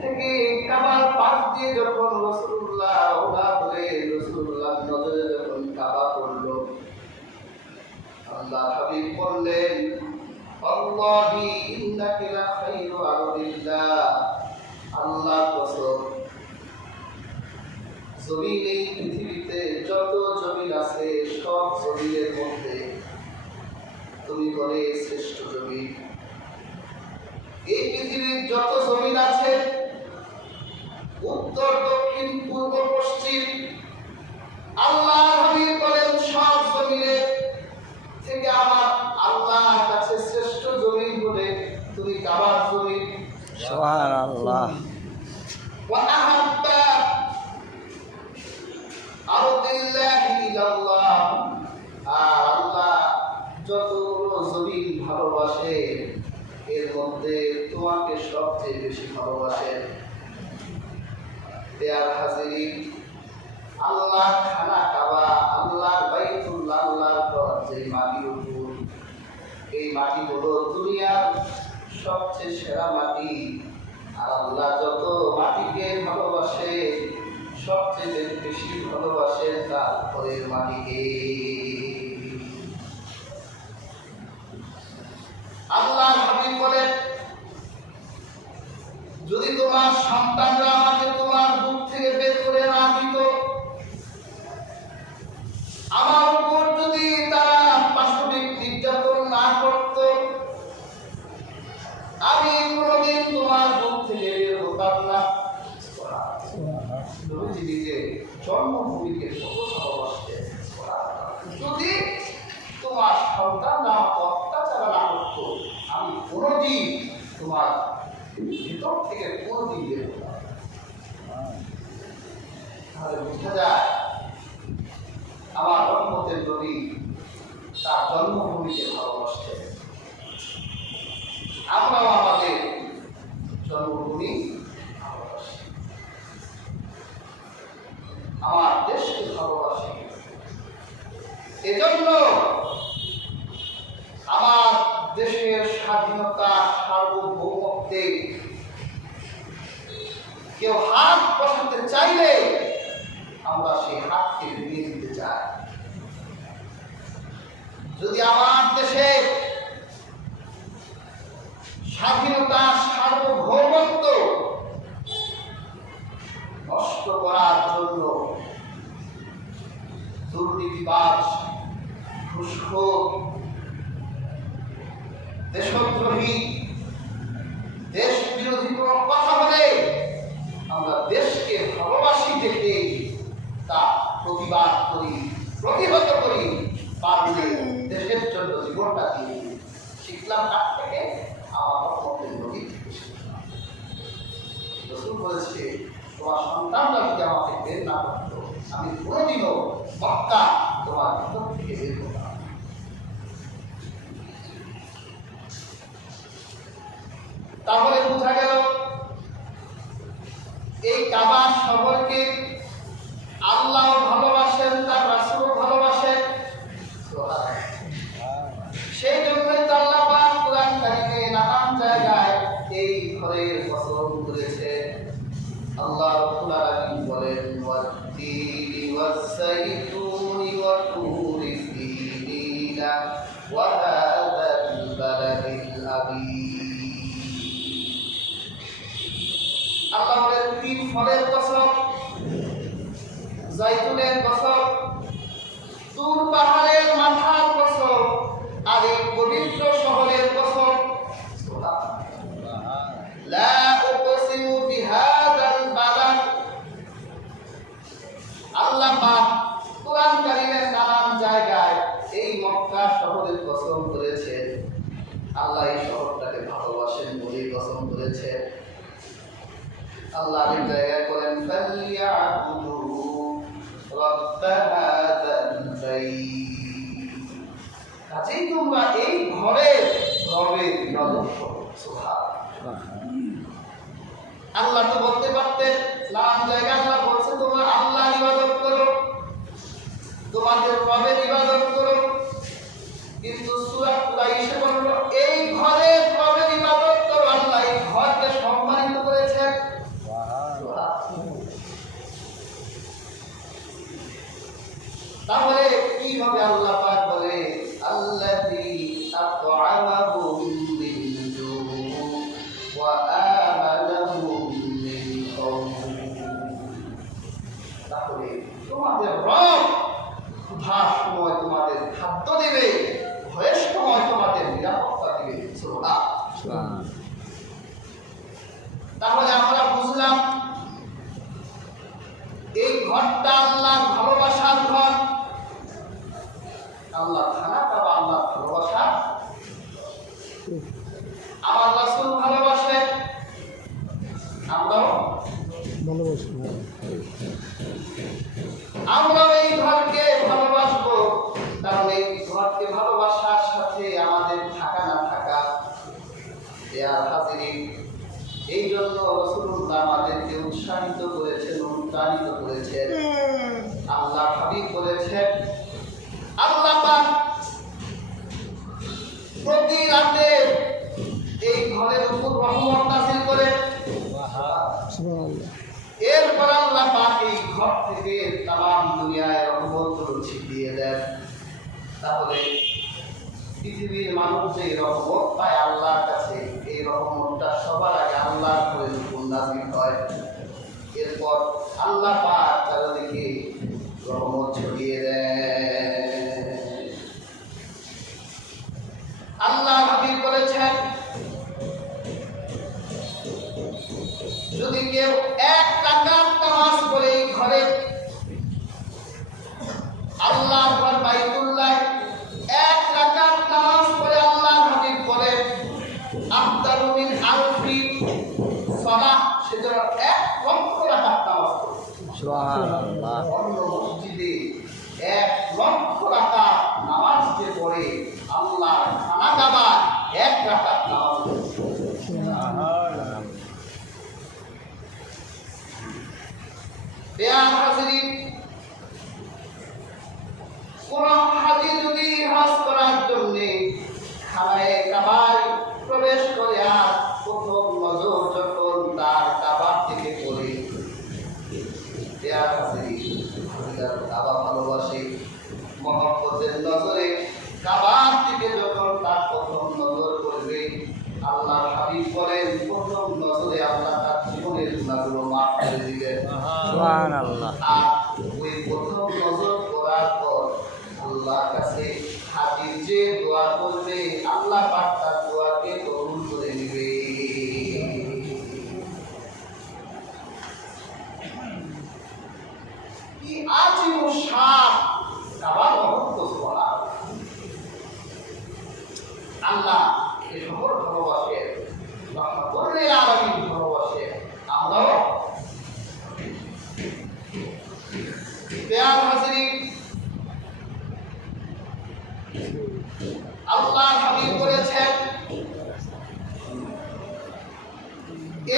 থেকে কাবার পাশ দিয়ে যখন রাসূলুল্লাহ ওরা বলে রাসূলুল্লাহ নজরে যখন কাবা পড়লো, আল্লাহ হাবিব বললেন, আল্লাহি ইন্নাকা লা খায়রু আরদিল্লাহ, আল্লাহ কসম, জমিন, এই পৃথিবীতে যত জমিন আছে সব জমিনের মধ্যে তুমি বলে শ্রেষ্ঠ জমিন। এই পৃথিবীর যত জমিন আছে, উত্তর দক্ষিণ পূর্ব পশ্চিম, আল্লাহ হাবিব বলেন সব জমিনের থেকে আমার আল্লাহর কাছে শ্রেষ্ঠ জমিন বলে তুমি কাবার জমিন। সুবহানাল্লাহ। ওয়া আহাব্বা আরদিল্লাহি ইলাল্লাহ, আর আল্লাহ যতগুলো জমিন ভালোবাসে এর মধ্যে তোমাকে সবচেয়ে বেশি ভালোবাসেন। দেয়ার হাজিরিন, আল্লাহ খানা কাবা, আল্লাহর বাইতুল্লাহ, আল্লাহর ঘর, যে মাটির উপর, এই মাটি হলো দুনিয়ার সবচেয়ে সেরা মাটি। আর আল্লাহ যত মাটিকে ভালোবাসে সবচেয়ে বেশি ভালোবাসে তারপরে মাটিকে। আল্লাহ হাবিব বলেন, যদি তোমার সন্তানরা আমাকে তোমার বুক থেকে বের করে না দিত, আমার উপর যদি তারা পাশবিক নির্যাতন না করত, আমি কোনোদিন তোমার বুক থেকে বের হতাম না। নবীজি নিজে জন্মভূমিকে কত ভালোবাসতেন। যদি তোমার সন্তানরা আমাকে অত্যাচার না করত, আমি কোনোদিন তোমার ভিতর থেকে কোনোদিন বের হতাম না। তাহলে বোঝা যায় আমার রহমতের নবী তার জন্মভূমিকে ভালোবাসতেন। আমরাও আমাদের জন্মভূমি ভালোবাসি, আমার দেশকে ভালোবাসি। এজন্য আমার দেশের স্বাধীনতা, সার্বভৌমত্বে কেউ হাত বসাতে চাইলে আমরা সেই হাতকে ভেঙে দিতে চাই। যদি আমার দেশে স্বাধীনতা, সার্বভৌমত্ব নষ্ট করার জন্য দুর্নীতিবাজ, ঘুষখোর, দেশদ্রোহী, দেশ বিরোধী কোনো কথা বলে আমরা দেশকে ভালোবাসি দেখে তা প্রতিবাদ করি, প্রতিহত করি, পারলে দেশের জন্য জীবনটা দিয়ে শিখলাম কার থেকে? আমার রহমতের নবী থেকে শিখলাম। রাসূল বলেছে, তোমার সন্তানরা যদি আমাকে বের না করত, আমি কোনোদিনও মক্কা তোমার ভিতর থেকে বের করতাম। তাহলে বোঝা গেল এই কাবা শহরকে আল্লাহ ভালোবাসেন, তার রাসূল ভালোবাসেন। সেই জন্যই তো আল্লাহ পাক কোরআন কারীমে নানান জায়গায় এই ঘরের কসম করেছে। আল্লাহ রাব্বুল আলামিন বলেন, ওয়াত-তিনি ওয়াস-সাইতুনি ওয়া তুরি সিনিনা ওয়া হাযাল বালাদিল আমিন। আল্লাহ বলেন, তিন ফলের কসম, জাইতুনের কসম, তুর পাহাড়ের মাথার কসম, আর এই পবিত্র শহরের কসম। লা উকসিমু বিহাদাল বালাদ। আল্লাহ পাক কোরআন কারীমের নানান জায়গায় এই মক্কা শহরের কসম করেছেন। আল্লাহ এই শহরটাকে ভালোবাসেন বলেই কসম করেছেন। আল্লাহ এই জায়গায় বলেন, ফালিয়াবুদু রাব্ব হাযাল বাইত। কাজেই তোমরা এই ঘরের রবের ইবাদত করো। সুবহানাল্লাহ। আল্লাহ তো বলতে পারতেন, নানান জায়গায় আল্লাহ বলছে তোমরা আল্লাহর ইবাদত করো, তোমাদের রবের ইবাদত করো, কিন্তু সূরা কুরাইশে বলল এই ঘরের রবের ইবাদত করো। আল্লাহ এই ঘরকে সম্মানিত করে হবে আল্লাহ পাক বলে আল্লাযী আত'আমাহুম মিন জু' ওয়া আমানাহুম মিন খাউফ। তাহলে তোমাদের রব ক্ষুধার সময় তোমাদের খাদ্য দেবে, ভয়ের সময় তোমাদের নিরাপত্তা দিবে। সুবহানাল্লাহ। সুবহান। তাহলে আমরা বুঝলাম এই ঘরটা আল্লাহর ভালোবাসার ঘর। আল্লাহ খানা কাবা আল্লাহর ভালোবাসা, আমার রাসূল ভালোবাসেন, আমরাও এই ঘরকে ভালোবাসবো। তাহলে এই ঘরকে ভালোবাসার সাথে আমাদের থাকা না থাকা হাজিরিন, এই জন্য রাসূলুল্লাহ আমাদেরকে উৎসাহিত করেছেন, অনুপ্রাণিত করেছেন। আল্লাহ হাবিব বলেছেন আল্লাহ পাক প্রতি রাতে এই ঘরের উপর রহমত নাযিল করেন। এরপর আল্লাহ পাক এই ঘর থেকে তাম দুনিয়ায় রহমতগুলো ছিটিয়ে দেন। তাহলে পৃথিবীর মানুষ যে রহমত পায় আল্লাহর কাছে, এই রহমতটা সবার আগে আল্লাহর ঘরের উপর নাযিল হয়। এরপর আল্লাহ পাক চারিদিকে রহমত ছড়িয়ে দেন। আল্লাহ হাবিব বলেছেন যদি কেউ 1 রাকাত নামাজ পড়ে এই ঘরে আল্লাহর ঘর বাইতুল্লাহ 1 রাকাত নামাজ পড়ে আল্লাহর হাবিব বলেন আফদালু মিন আলফি সালাহ, সেজন্য 1 লক্ষ রাকাত নামাজ পড়ে। সুবহানাল্লাহ। অন্য মসজিদে 1 লক্ষ রাকাত নামাজ যে পড়ে আল্লাহর খানা কাবা 1 রাকাত নামাজ পড়ে। বেয়ার হাজিরিন, কোন হাজি যদি হজ করার জন্য খানায়ে কাবায় প্রবেশ করে আর প্রথম নজর যখন তার কাবার দিকে পড়ে, বেয়ার হাজিরিন হাজিরা কাবা ভালোবাসে, মহব্বতের নজরে কাবার দিকে যখন তার প্রথম নজর পড়বে আল্লাহ হাবিব বলেন প্রথম নজরে আল্লাহ তার জীবনের গুনাহগুলো মাফ করে দিবেন। সুবহানাল্লাহ। আর ওই প্রথম নজর করার পর আল্লাহর কাছে হাজির যে দোয়া করবে আল্লাহ পাক তার দোয়াকে কবুল করে নেবে। কি আজীব শান কাবার মহত্ব! সুবহানাল্লাহ। আল্লাহ এই সকল ভালোবাসে, রহমতুল আলামিন ভালোবাসে, আমরাও বেয়ার হাজিরিন আল্লাহ হাবিব বলেছেন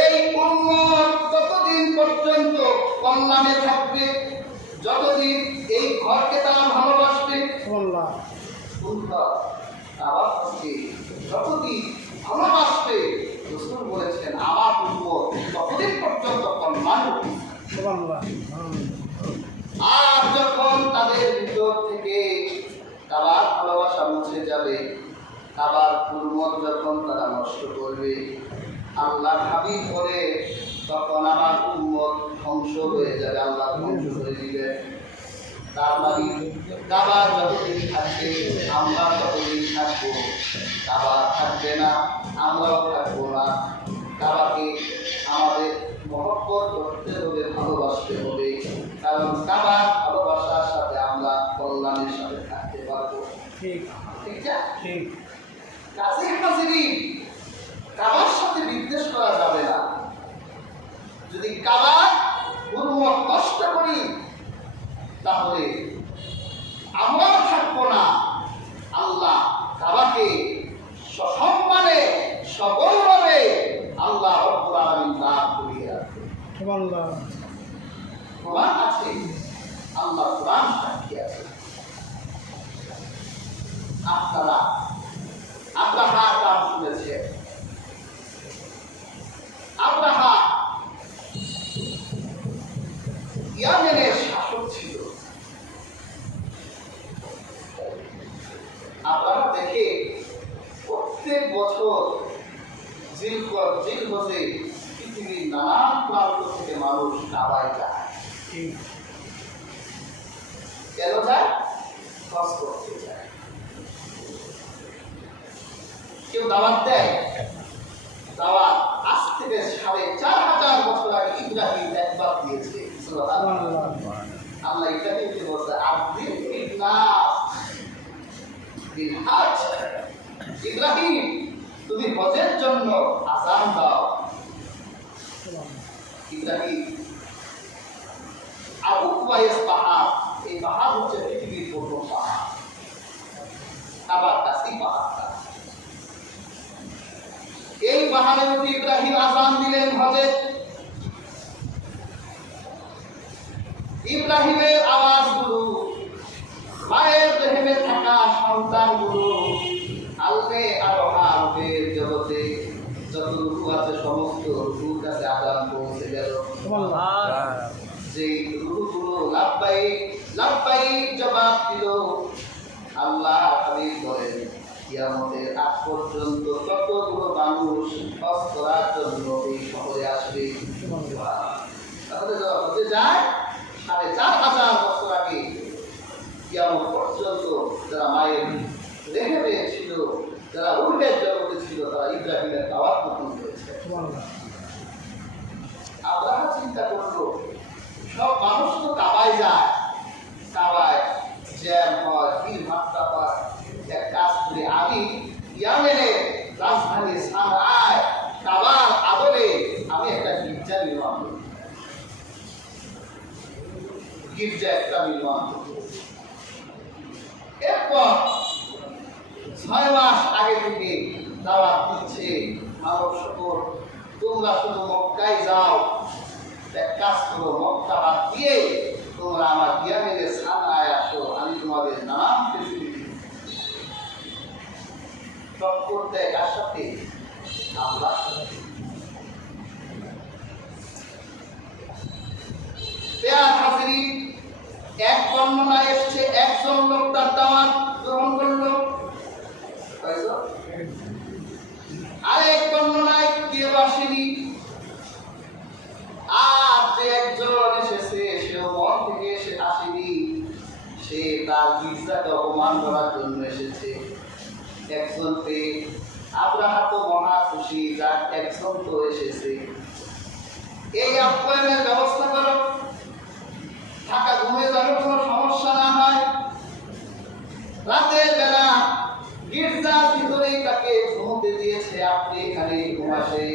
এই উম্মত ততদিন পর্যন্ত কল্যাণে থাকবে যতদিন এই ঘরকে তারা ভালোবাসবে। আল্লাহ আবার যতদিন ভালোবাসবে রাসূল বলেছেন আমার উম্মত ততদিন পর্যন্ত কল্যাণ হবে। আর যখন তাদের ভিতর থেকে কাবার ভালোবাসা মুছে যাবে, কাবার হুরমত যখন তারা নষ্ট করবে, আল্লাহ হাবিব করে তখন আমার উম্মত ধ্বংস হয়ে যাবে, আল্লাহ ধ্বংস করে দিবে। তার মানে কাবা যতদিন থাকবে আমরা ততদিন থাকবো, কাবা থাকবে না আমরাও থাকবো না। কাবাকে আমাদের মহব্বত করতে হবে, ভালোবাসতে হবে, কারণ কাবা ভালোবাসার সাথে আমরা কল্যাণের সাথে থাকতে পারবো। ঠিক ঠিক ঠিক। কাজী হাজিরিন কাবার সাথে বিদ্বেষ করা যাবে না। যদি কাবার হুরমত নষ্ট করি তাহলে আমরাও থাকবো না। আল্লাহ কাবাকে সসম্মানে সগৌরবে আল্লাহ রব্বুল আলামিন দান করিয়ে রাখবে। সুবহানাল্লাহ। কোরআন আছে, আল্লাহ কোরআন সাক্ষী আছে। আপনারা আব্রাহার নাম শুনেছেন। আব্রাহা ইয়ামেনের শাসক ছিল। পৃথিবীর নানান প্রান্ত থেকে মানুষ কাবায় যায়। কেন যায়? হজ করতে যায়। কেউ দাওয়াত দেয়, দাওয়াত আজ থেকে ৪,৫০০ বছর আগে ইব্রাহিম একবার দিয়েছে। আল্লাহ ইব্রাহিমকে বলছে আব্দিল ইবনাস বিল হজ, ইব্রাহিম তুমি হজের জন্য আযান দাও। ইব্রাহিম আবু কুবাইস পাহাড়, এই পাহাড় হচ্ছে পৃথিবীর প্রথম পাহাড়, আবার কাছে পাহাড়টা। এই পাহাড়ের উপর ইব্রাহিম আযান দিলেন হজে। ইব্রাহিমের আওয়াজগুলো মায়ের রেহেমে থাকা সন্তানগুলো আলমে আরোহের জগতে যত রূপ আছে সমস্ত রূপের কাছে আদান পৌঁছে গেল। যে রূপগুলো লাব্বাইক লাব্বাইক জবাব দিল, আল্লাহ হাবিব বলেন কিয়ামতের আগ পর্যন্ত কতগুলো মানুষ হজ করার জন্য এই শহরে আসবে। তাহলে যারা হতে যায় ৪,৫০০ বছর আগে কিয়ামত পর্যন্ত যারা মায়ের রেহেমে ছিল, যারা রূহের জগতে ছিল, তারা ইব্রাহিমের দাওয়াত গ্রহণ করেছে। আব্রাহা চিন্তা করলো সব মানুষ তো কাবায় যায়, কাবায় জ্যাম হয়, ভিড় ভাট্টা হয়, এক কাজ করে আমি ইয়ামেনের রাজধানী সানআয় কাবার আদলে আমি একটা গির্জা নির্মাণ করি, গির্জা একটা নির্মাণ করি। এরপর ৬ মাস আগে থেকে দাওয়াত দিচ্ছে মানব সকল, তোমরা শুধু মক্কায় যাও, এক কাজ করো, মক্কা বাদ দিয়ে তোমরা আমার ইয়ামেনের সানআয় আসো, আমি তোমাদের নানান ফেসিলিটি সব করতে। কার সাথে? আল্লাহ। পেয়ার হাজিরিন, এক বর্ণনা এসছে একজন লোক তার দাওয়াত গ্রহণ করলো, আরেক বর্ণনায় কেউ আসেনি। আর যে একজন এসেছে সেও মন থেকে এসে আসেনি, সে তার গির্জাকে অপমান করার জন্য এসেছে। একজন পেয়ে আব্রাহা তো মহা খুশি, যার একজন তো এসেছে। এই আপ্যায়নের ব্যবস্থা করো, থাকা ঘুমে যেন কোনো সমস্যা না হয়। রাতের বেলা গির্জার ভিতরেই তাকে ঘুমোতে দিয়েছে, আপনি এখানে ঘুমাসে।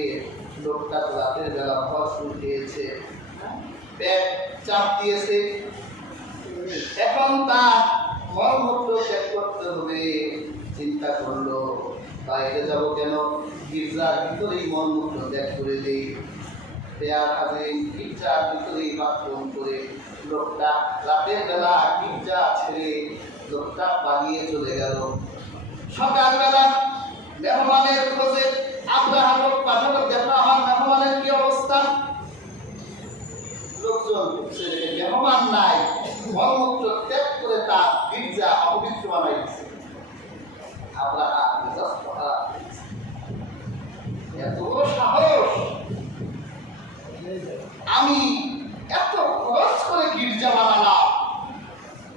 লোকটা তো রাতের বেলা ভরপুর খেয়েছে, পেট চাপ দিয়েছে, এখন তার মলমূত্র ত্যাগ করতে হবে। চিন্তা করলো বাইরে যাবো কেন, গির্জার ভিতরেই মলমূত্র ত্যাগ করে দেই। পেয়ার হাজির গির্জার ভিতরেই বাথরুম করে লোকটা রাতের বেলা গির্জা ছেড়ে লোকটা পালিয়ে চলে গেল। সকালবেলা মেহমানের খোঁজে আব্রাহা লোক পাঠালো, দেখো আমার মেহমানের কি অবস্থা। লোকজন মেহমান নাই, মলমূত্র ত্যাগ করে তার গির্জা অপবিত্র বানাই দিচ্ছে। আব্রাহা এত বড় সাহস, আমি